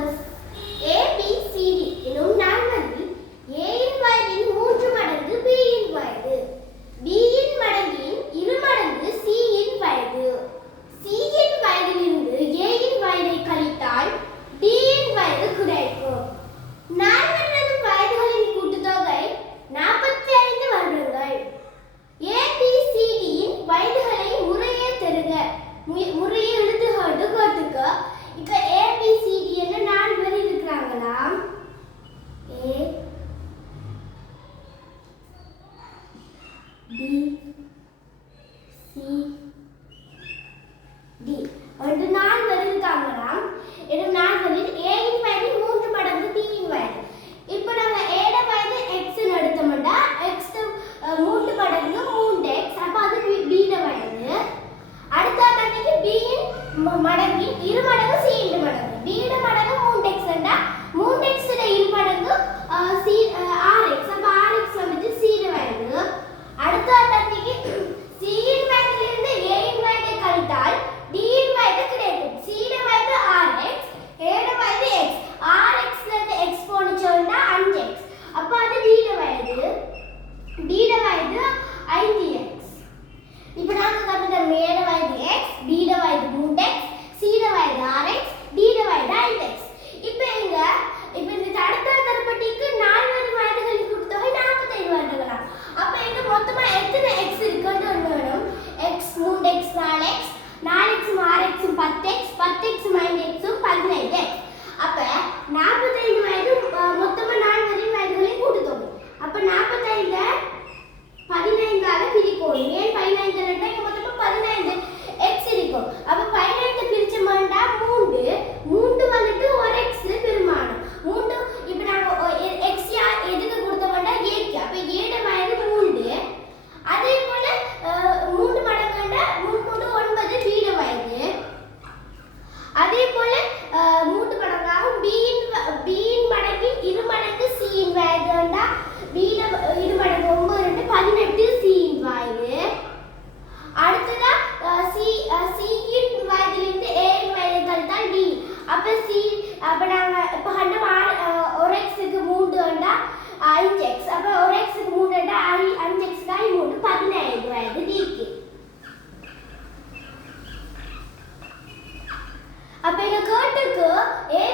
numbers A, B, C, D எனும் நால்வரில் A இன் வயதின் 3 மடங்கு B இன் வயது, B இன் மடங்கின் 2 மடங்கு C இன் வயது. C இன் வயதிலிருந்து A இன் வயதை கழித்தால் D இன் வயது கிடைக்கும். நால்வரது வயதுகளின் கூட்டுத்தொகை 45 வருடங்கள். A, B, C, D இன் வயதுகளை முறையே தருக. முறையே எழுதுகோடு கேட்டுக்க. இப்ப A, B, C, D என்ன நால்வர் இருக்கிறாங்களாம். A, B, C, D என்று நால்வர் இருக்காங்களாம். இது நால்வரில் A இன் வயது 3 மடங்கு B இன் வயது. இப்போ நாங்க A ட வயது x ன்னு எடுத்தோம்னா x 3 மடங்கு 3x, அப்ப அது B ட வயது. அடுத்த கணக்கு B இன் மடங்கின் 2 மடங்கு C இன் மடங்கு. B ட மடங்கு 3x என்றா 3x ட 2 மடங்கு C rx, அப்ப rx வந்து C ட வயது. அடுத்த கணக்கு C இன் வயதிலிருந்து A இன் வயதை கழித்தால் D இன் வயது கிடைக்கும். C ட வயது rx, A ட வயது x. rx ல இருந்து x போனுச்சோன்னா 5x, அப்ப அது D ட வயது. D ட வயது 5x. இப்போ நாங்க கண்டுட்டோம் A ட வயது x, B ட வயது 3x, C ட வயது rx, D ட வயது 5x. இப்போ இந்த அடுத்த தரப்பட்டிக்கு 4 வயதுகளின் கூட்டுத்தொகை 45 வருடங்களாம். அப்ப இங்க மொத்தமா எத்தனை x இருக்குன்னு வேணும். x 3x 4x, 4x rx 10x, 10x x 15x. அப்ப 45 வயது மொத்தமா 4 வயதுகளின் கூட்டுத்தொகை. அப்ப 45 15ஆல பிரிக்கணும். ஏன் 15 ரெண்டா இங்க மொத்தமா 15 x இருக்கும். அப்ப 15 பிரிச்சோம்னா 3 வந்துட்டு ஒரு x பெருமானம். 3 இப்போ நாங்க x எதுக்கு கொடுத்தோம்னா a க்கு. அப்ப a ட வயது 3. அதே போல 3 மடங்குன்னா 3 9 b ட வயது. அதே போல 3 மடங்காகும் b இன் மடங்கின் 2 மடங்கு c இன் வயதுன்னா b ட 2 மடங்கு 9 18 c இன் வயது. அடுத்ததா c இன் வயதிலிருந்து a இன் வயதை கழித்தால் d. அப்ப நாங்க இப்ப கண்டம் ஒரு x க்கு 3 ண்டா 5x, அப்ப ஒரு x க்கு 3 ண்டா 5x க்கு 3 15 வயது d க்கு. அப்ப இந்த கேட்டுக்கு A,